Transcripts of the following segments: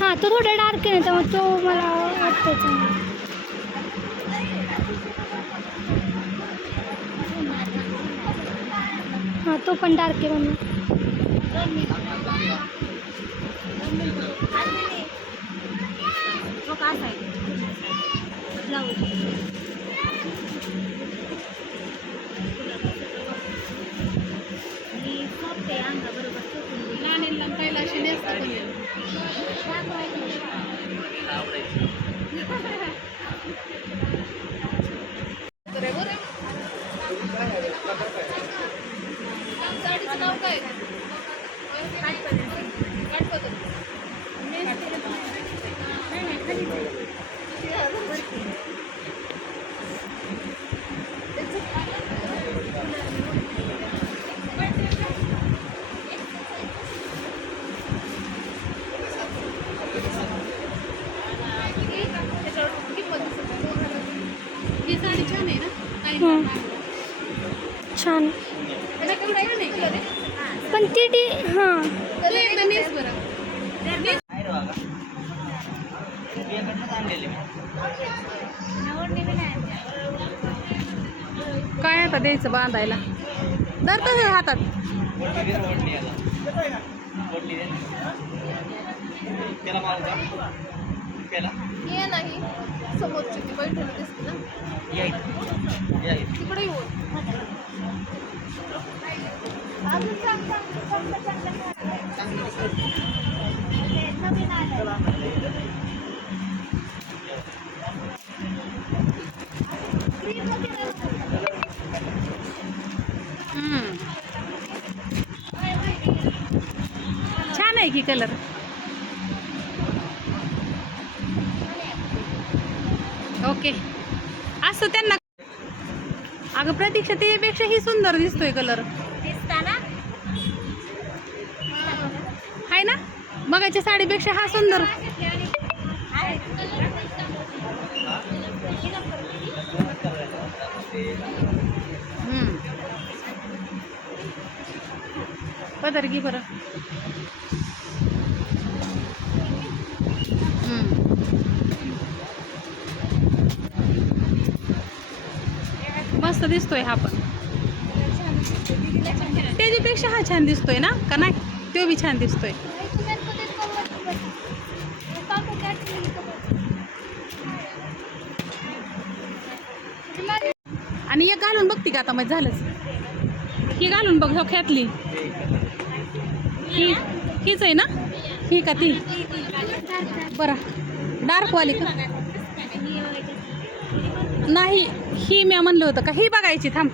हां तो थोडा डार्क आहे ना त्यामुळे तो मला वाटतो चांगला हां तो पण डार्क आहे म्हणून लहान पहिला अशी नेसतं पण आहे. बरं, बरं. साडीचं नाव काय काठपदर. त्याच्यावर किंमत दिसत आहे. ही साडी छान आहे ना काही हं. नाही. छान त्याला केवढा आहे नाही कलर आहे? पण ती डी हां तू एकदा नेस बरं नेस. काय आता द्यायचं बांधायला? धर तसं हातात. ये नाही. समोरची ती बैठून दिसते ना. तिकडे येऊ हम्म. छान आहे की कलर. ओके. असं त्यांना अगं प्रतीक्षा त्यापेक्षा ही सुंदर दिसतोय कलर. आहे ना? मगाच्या साडीपेक्षा हा सुंदर. पदर घे बरं. मस्त दिसतोय हा पण. त्याच्यापेक्षा हा छान दिसतोय ना? का नाही? तो बी छान दिसतोय. आणि एक घालून बघती का आता मग झालंच. ही घालून बघ हो ही हीच आहे ना? ही का ती? बरं. डार्कवाली का? नाही ही मी म्हणलं होतं का? ही बघायची थांब.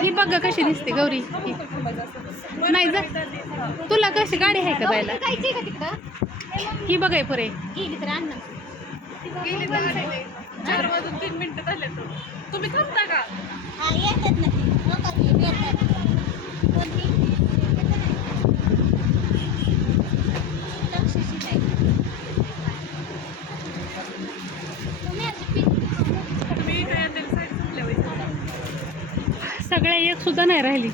ही बघ कशी दिसते गौरी. नाही जा. तुला कशी गाडी आहे का जायला ही बघाय पुरे. चार वाजून तीन मिनिटं झाले तुम्ही थांबता का? सगळ्या एक सुद्धा नाही राहिली.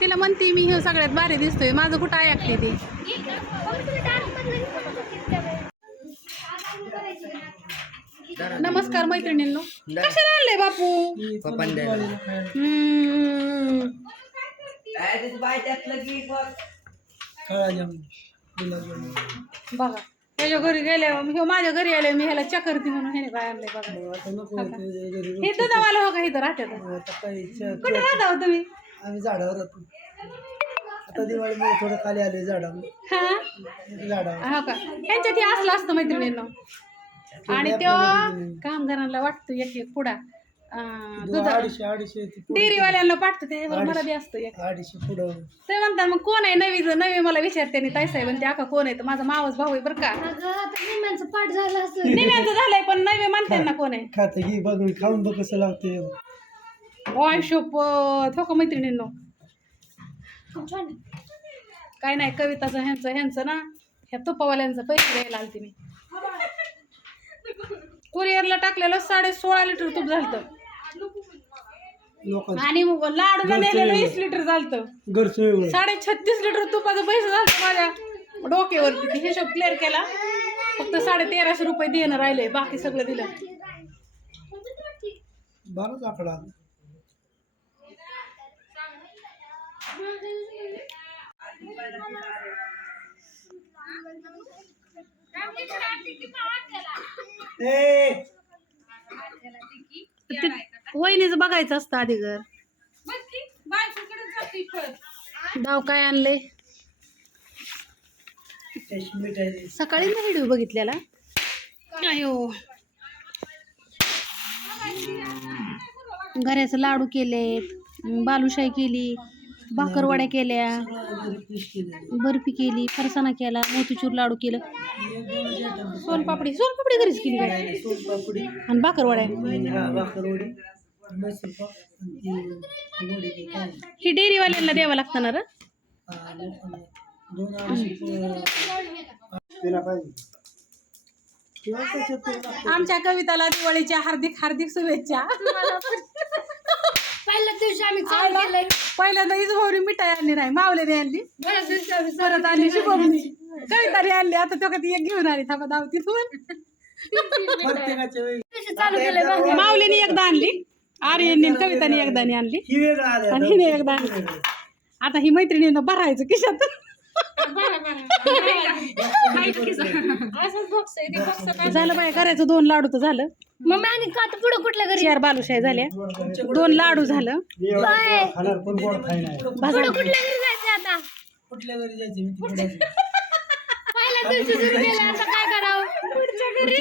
तिला म्हणते मी हे सगळ्यात भारी दिसतोय. माझं कुठं ऐकते ती? नमस्कार मैत्रिणींनो. कशाला आणलंय बापू? पप्पांनी द्यायला. हम्म. बघ बघा त्याच्या घरी गेल्यावर मी माझ्या घरी आले मी ह्याला चक्कर ती म्हणून ह्याने काय आणलंय बघा. ते हे तर मला हो का इथं च- कुठे राहता हो तुम्ही? आम्ही झाडावर राहतो. आता दिवाळीमुळे थोडं खाली आले झाडावर. हा? झाडावर. हो का? ह्यांच्यात हे असलं असतं मैत्रिणींना. आणि तो कामगारांना वाटतो एक एक पुडा अडीचशे डेअरीवाल्यांना पाठतो त्याच्यावर मला बी असतं एक. अडीचशे पुढं ते म्हणतात मग कोण आहे नवी नवी मला विचारते ताई साहेब ते आका कोण आहे तर माझा मावस भाऊ आहे बरं का. निम्यांचं पाठ झालं असं निम्याचं झालंय पण नवी म्हणते ना कोण आहे? खात घे बघून खाऊन बघ कसं लागते ओय शोपत हो का मैत्रिणींनो? काय नाही कविताचं ह्यांचं ह्यांचं ना ह्या तुपावाल्यांचं पैसे द्यायला आलते मी. कुरिअरला टाकलेलं साडे सोळा लिटर तूप झालं लोकांचं. आणि मग लाडूला नेलेलं वीस लिटर झालं घरचं वेगळं. साडे छत्तीस लिटर तुपाचं पैसे झालं माझ्या डोक्यावरती. हिशोब क्लिअर केला. फक्त साडे तेराशे रुपये देणं राहिले बाकी सगळं दिलं. बराच आकडा वहिनीचं बघायचं असतं आधी घर. डाव काय आणले सकाळी मी व्हिडिओ बघितलेला? अयो घऱ्याचं लाडू केलेत बालुशाही केली. भाकरवड्या केल्या बर्फी केली फरसाणा केला मोतीचूर लाडू केलं. सोनपापडी सोनपापडी घरीच केली काय आणि भाकरवड्या. हा ही डेअरीवाल्यांना द्यावं लागतं ना. आमच्या कविताला दिवाळीच्या हार्दिक हार्दिक शुभेच्छा. पहिल्या दिवशी आम्ही पहिल्यांदा इजभावरी मिठाई आणली नाही मावलेने आणली. परत आणली शुभमनी कविताने आणली आता तो कधी एक घेऊन आली थांबा केलंय बघ. माऊलीने एकदा आणली आर्यनने कविताने एकदा आणली. आणि हिने एकदा आणली. आता ही मैत्रिणीनं भरायचं खिशात. झालं बाय करायचं दोन लाडू तर झालं. मम्मी आणि का आता पुढं कुठल्या घरी? चार बालुशाही झाल्या. दोन लाडू झालं. काय? पुढं कुठल्या घरी जायचं आता? कुठल्या घरी जायचे मी तिकडे? जायचे. पहिल्या दिवशी सुरू केलं आता काय करावं? पुढच्या घरी.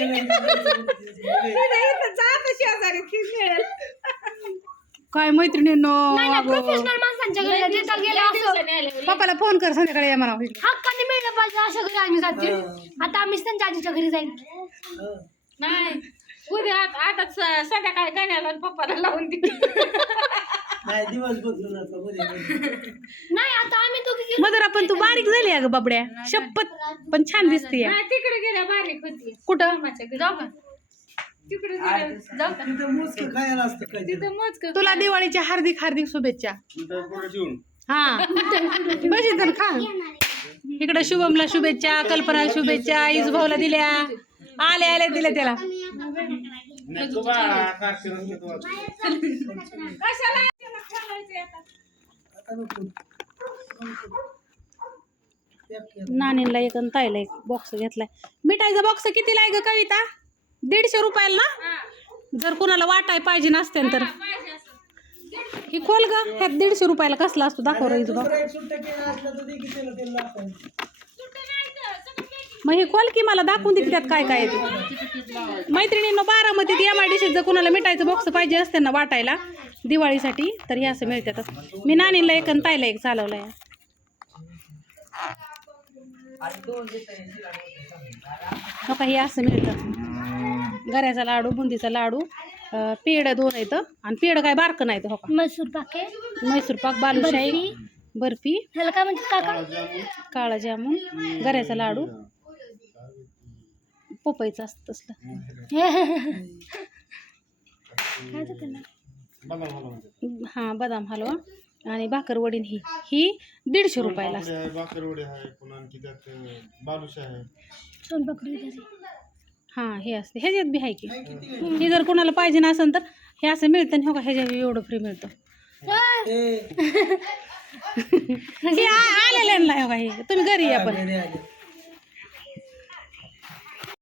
काय मैत्रिणींनो? नाही ना प्रोफेशनल माणसांच्या घरी जिथं गेलं असं. पप्पाला फोन कर संध्याकाळी या मला हक्काने मिळलं पाहिजे अशा घरी आम्ही जाते आता आम्ही त्यांच्या आजीच्या घरी जाईल. नाही. उद्या आता संध्याकाळी गाण्याला पप्पाला लावून दे नाही दिवस आता. नाही आम्ही गेलो. मधुरा पण तू बारीक झाली अगं बाबड्या. शपथ पण छान दिसते तिकडे गेल्या बारीक होती. कुठं? जाऊ का? तिकडे जाऊ का? तिथं मोजकं खायला असतं काय मोज तुला दिवाळीच्या हार्दिक हार्दिक शुभेच्छा. हा. बशी तर खा. इकडं शुभमला शुभेच्छा कल्पनाला शुभेच्छा इज भाऊला दिल्या. आले आले दिल्या त्याला. केलं. नानीला एक आणि ताईला एक बॉक्स घेतलाय. मिठाईचा बॉक्स कितीला आहे ग कविता? दीडशे रुपयाला ना? जर कोणाला वाटाय पाहिजे नसते तर. ही खोल ग. ह्यात दीडशे रुपयाला कसला असतो? दाखव रईज बॉक्स दुसरा एक सुट्ट्या केला असला तर दे की त्याला त्याला लागतं. मग हे खोल की मला दाखवून दे की त्यात काय काय आहे मैत्रिणींनो बारामतीत एम आय डी जर कोणाला मिठाईचं बॉक्स पाहिजे असते ना वाटायला दिवाळीसाठी तर हे असं मिळतात. मी नानीला एक आणि ताईला एक चालवलाय. हो का हे असं मिळतं. गऱ्याचा लाडू बुंदीचा लाडू पेढं दोन आहेत आणि पेढं काय बारकं नाही हो का? मैसूर पाके मैसूर पाक बालुशाही बर्फी. ह्याला काय म्हणतात काका? काळा जामून गऱ्याचा लाडू. पोपायचं असतं तसलं. काय त्याला हां बदाम हलवा आणि भाकरवडीन ही. ही दीडशे रुपयाला हां हे असते. ह्याच्यात बी आहे की. हे जर कोणाला पाहिजे नसेल तर हे असं मिळतं हो का? ह्याच्या एवढं फ्री मिळतं. हे आलेलं नाही हो का हे? तुम्ही घरी या पण.